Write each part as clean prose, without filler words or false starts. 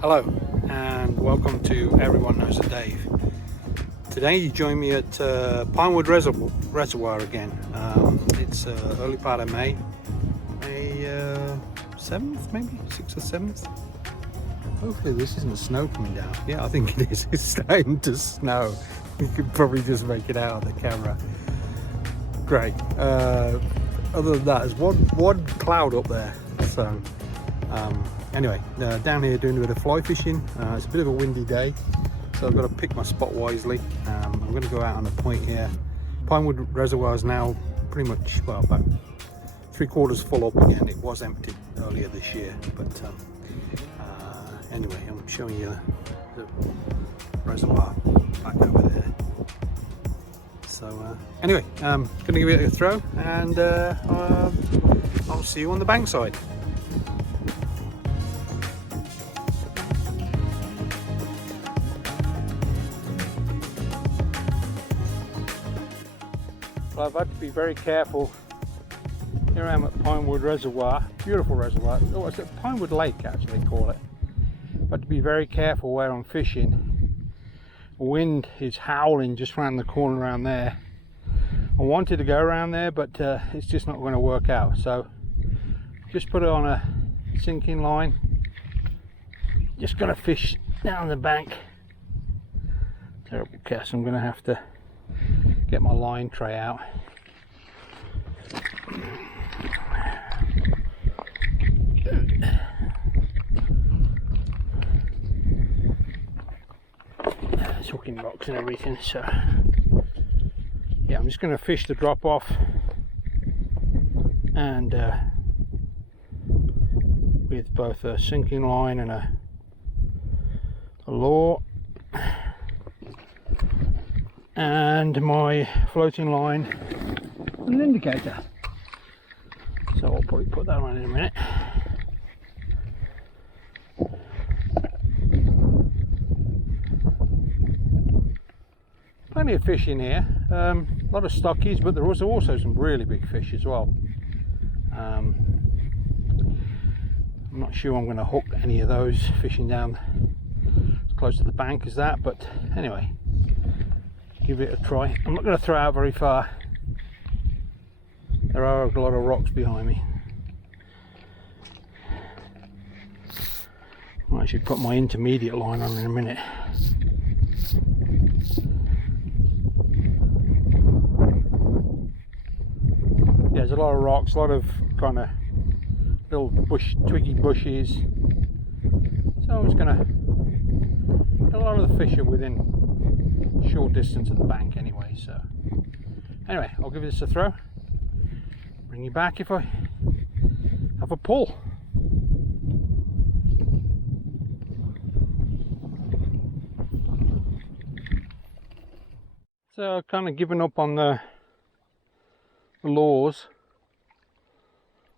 Hello and welcome to Everyone Knows a Dave. Today you join me at Pinewood Reservoir again. It's early part of May 7th, maybe 6th or 7th. Hopefully this isn't snow coming down. Yeah, I think it is. It's starting to snow. You could probably just make it out of the camera. Great. Other than that, there's one cloud up there. So anyway, down here doing a bit of fly fishing. It's a bit of a windy day, so I've got to pick my spot wisely. I'm going to go out on a point here. Pinewood Reservoir is now pretty much, well, about 3/4 full up again. It was empty earlier this year, but anyway, I'm showing you the reservoir back over there. So anyway, I'm going to give it a throw, and I'll see you on the bank side. Well, I've had to be very careful. Here I am at Pinewood Reservoir, beautiful reservoir. Oh, it's at Pinewood Lake, actually, call it. I've had to be very careful where I'm fishing. The wind is howling just around the corner around there. I wanted to go around there, but it's just not going to work out. So just put it on a sinking line. Just going to fish down the bank. Terrible cast. I'm going to have to get my line tray out. There's hooking rocks and everything, so yeah, I'm just going to fish the drop off and with both a sinking line and a lure and my floating line and an indicator. So I'll probably put that on in a minute. Plenty of fish in here, a lot of stockies, but there was also some really big fish as well. I'm not sure I'm going to hook any of those fishing down as close to the bank as that, but anyway, give it a try. I'm not going to throw out very far. There are a lot of rocks behind me. I should put my intermediate line on in a minute. Yeah, there's a lot of rocks, a lot of kind of little twiggy bushes. So I'm just going to, a lot of the fish are within short distance of the bank anyway, so anyway, I'll give this a throw, bring you back if I have a pull. So I've kind of given up on the lures,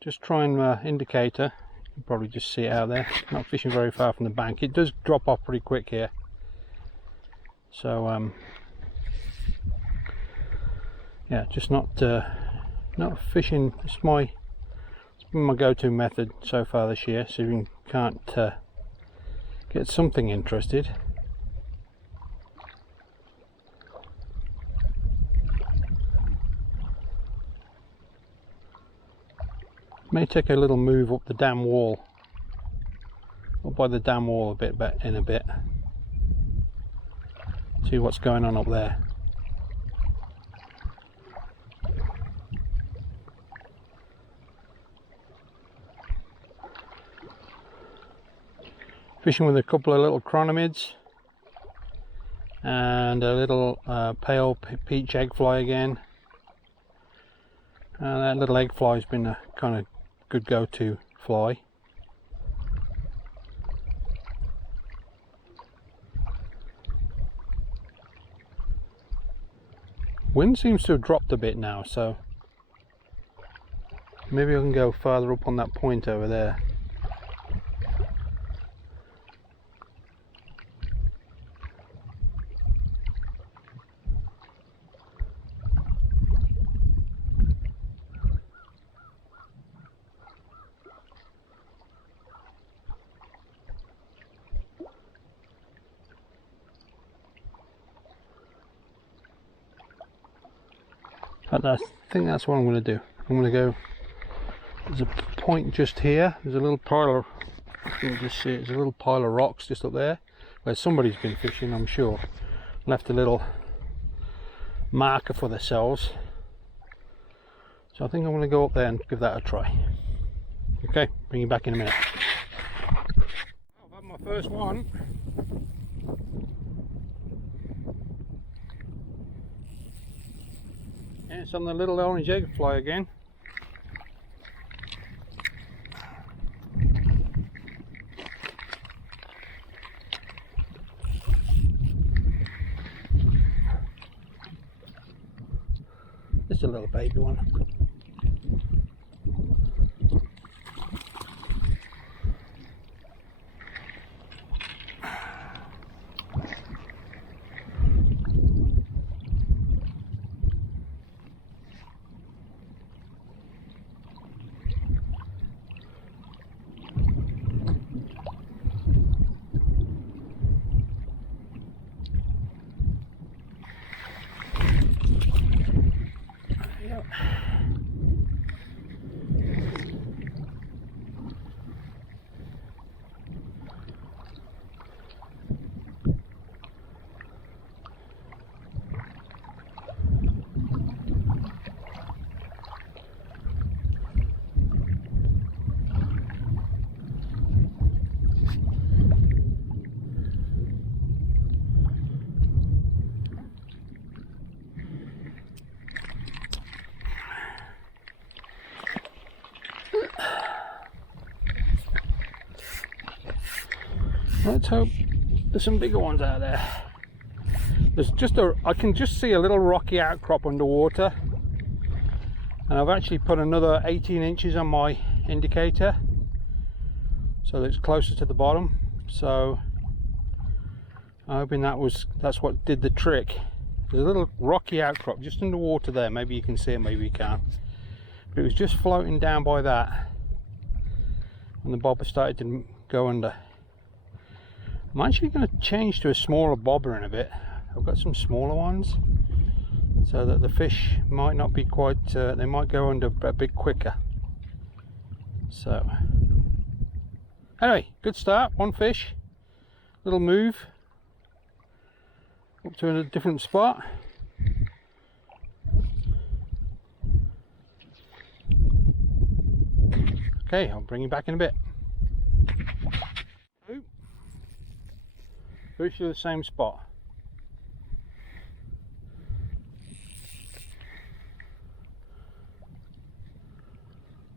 just trying my indicator. You can probably just see it out there, not fishing very far from the bank. It does drop off pretty quick here. So yeah, just not fishing. It's been my go-to method so far this year. So if you can't get something interested, may take a little move up the dam wall, up by the dam wall a bit in a bit. See what's going on up there. Fishing with a couple of little chronomids and a little pale peach egg fly again. That little egg fly has been a kind of good go-to fly. Wind seems to have dropped a bit now, so maybe I can go farther up on that point over there. But I think that's what I'm going to do. I'm going to go, there's a point just here, there's a little pile of, you'll just see it, there's a little pile of rocks just up there where somebody's been fishing, I'm sure. Left a little marker for themselves. So I think I'm going to go up there and give that a try. Okay, bring you back in a minute. I've had my first one. And it's on the little orange egg fly again. Just a little baby one. Let's hope there's some bigger ones out there. There's just I can just see a little rocky outcrop underwater, and I've actually put another 18 inches on my indicator so that it's closer to the bottom. So I'm hoping that's what did the trick. There's a little rocky outcrop just underwater there. Maybe you can see it, maybe you can't. But it was just floating down by that, and the bobber started to go under. I'm actually going to change to a smaller bobber in a bit. I've got some smaller ones so that the fish might not be quite, they might go under a bit quicker. So anyway, good start, one fish, little move up to a different spot. Okay, I'll bring you back in a bit. Fish to the same spot.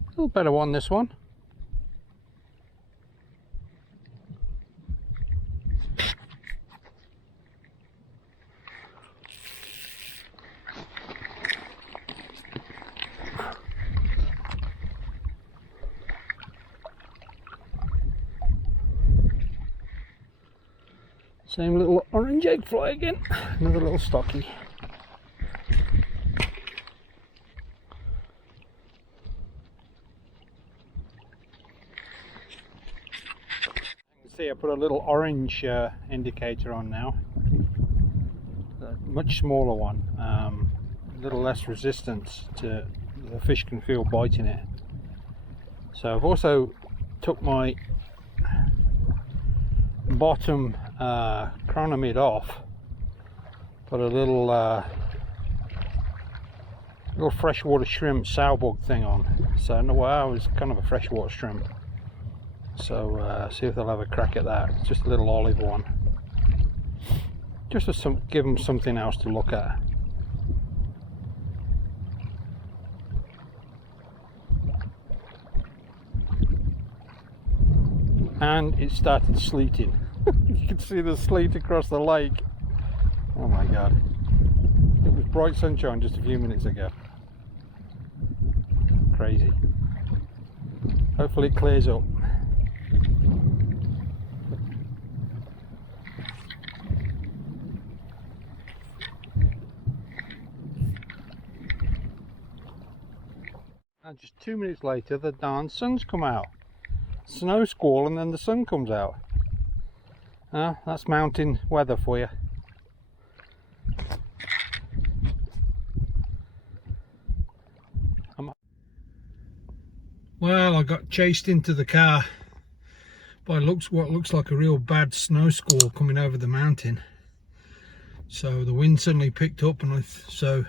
A little better one, this one. Same little orange egg fly again, another little stocky. You can see I put a little orange indicator on now, a much smaller one, a little less resistance to, the fish can feel biting it. So I've also took my bottom chronomid off, put a little freshwater shrimp sow-bug thing on. So no, well, it's kind of a freshwater shrimp. So see if they'll have a crack at that. It's just a little olive one, just to give them something else to look at. And it started sleeting. You can see the sleet across the lake. Oh my god. It was bright sunshine just a few minutes ago. Crazy. Hopefully it clears up. And just 2 minutes later the darn sun's come out. Snow squall and then the sun comes out. That's mountain weather for you. Well, I got chased into the car by what looks like a real bad snow squall coming over the mountain. So the wind suddenly picked up, and so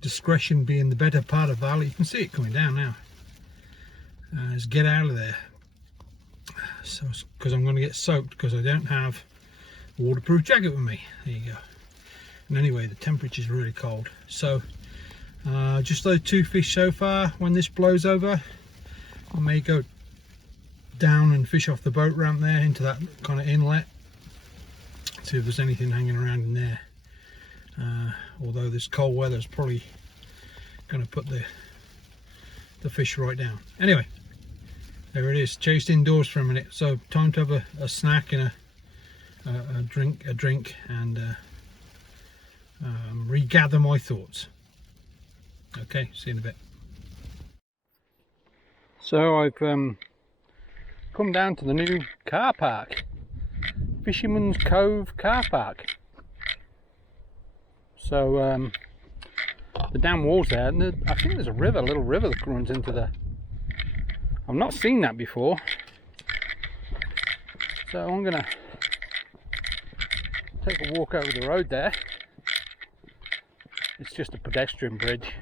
discretion being the better part of valor. You can see it coming down now. Is get out of there. So because I'm going to get soaked because I don't have a waterproof jacket with me. There you go. And anyway, the temperature's really cold. So just those 2 fish so far. When this blows over, I may go down and fish off the boat ramp there into that kind of inlet, see if there's anything hanging around in there. Although this cold weather is probably going to put the fish right down. Anyway, there it is, chased indoors for a minute. So time to have a snack and a drink and regather my thoughts. Okay, see you in a bit. So I've come down to the new car park, Fisherman's Cove car park. So the dam wall's there, and I think there's a little river that runs into the... I've not seen that before, so I'm gonna take a walk over the road there. It's just a pedestrian bridge.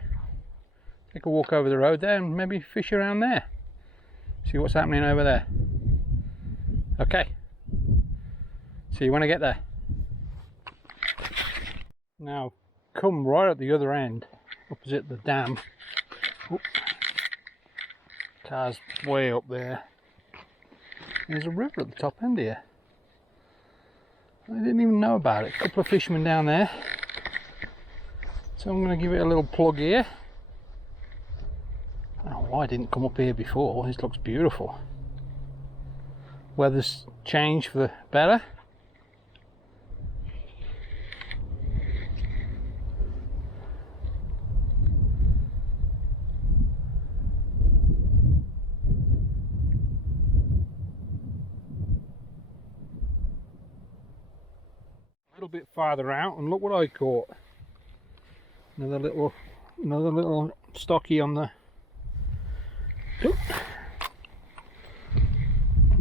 Take a walk over the road there and maybe fish around there, see what's happening over there. Okay, see you when I get there. Now come right at the other end, opposite the dam. Oop. Car's way up there. There's a river at the top end here. I didn't even know about it. A couple of fishermen down there. So I'm going to give it a little plug here. I don't know why I didn't come up here before. This looks beautiful. Weather's changed for the better. A little bit farther out, and look what I caught. Another little stocky on the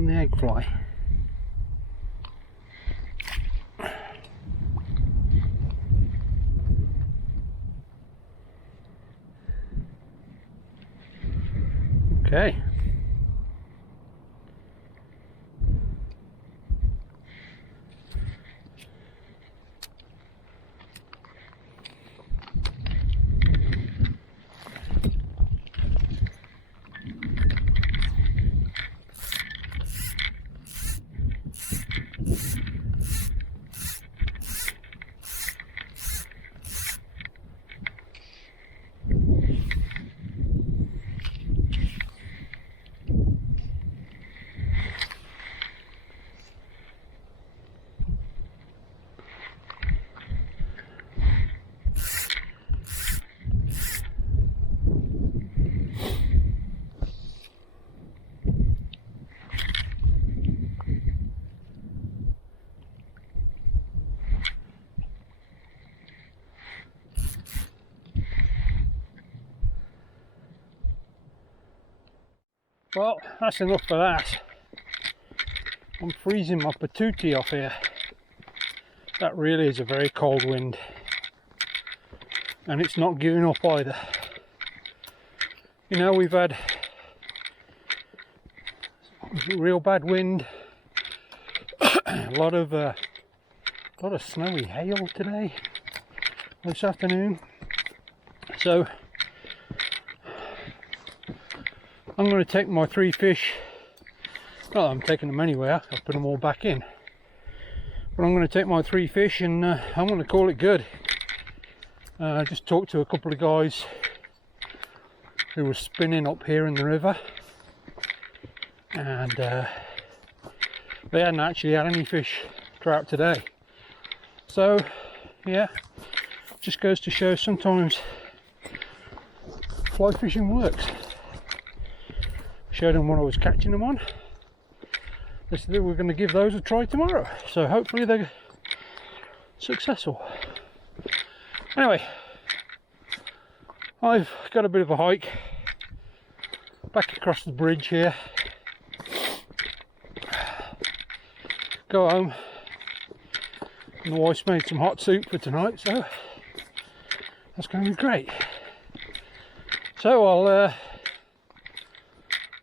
egg fly. Okay. Well, that's enough for that. I'm freezing my patootie off here. That really is a very cold wind, and it's not giving up either. You know, we've had real bad wind, a lot of snowy hail today, this afternoon. So I'm going to take my 3 fish. Well, I'm taking them anywhere. I'll put them all back in. But I'm going to take my 3 fish and I'm going to call it good. I just talked to a couple of guys who were spinning up here in the river, and they hadn't actually had any fish trout today. So yeah, just goes to show sometimes fly fishing works. Showed them what I was catching them on. They said that we're going to give those a try tomorrow, so hopefully they're successful. Anyway, I've got a bit of a hike. back across the bridge here, go home, and the wife's made some hot soup for tonight, so that's going to be great. So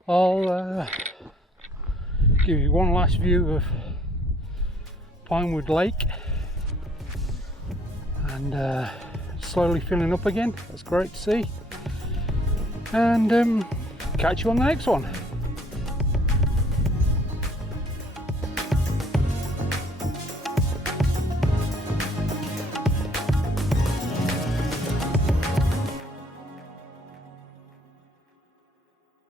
I'll give you one last view of Pinewood Lake, and slowly filling up again. That's great to see, and catch you on the next one.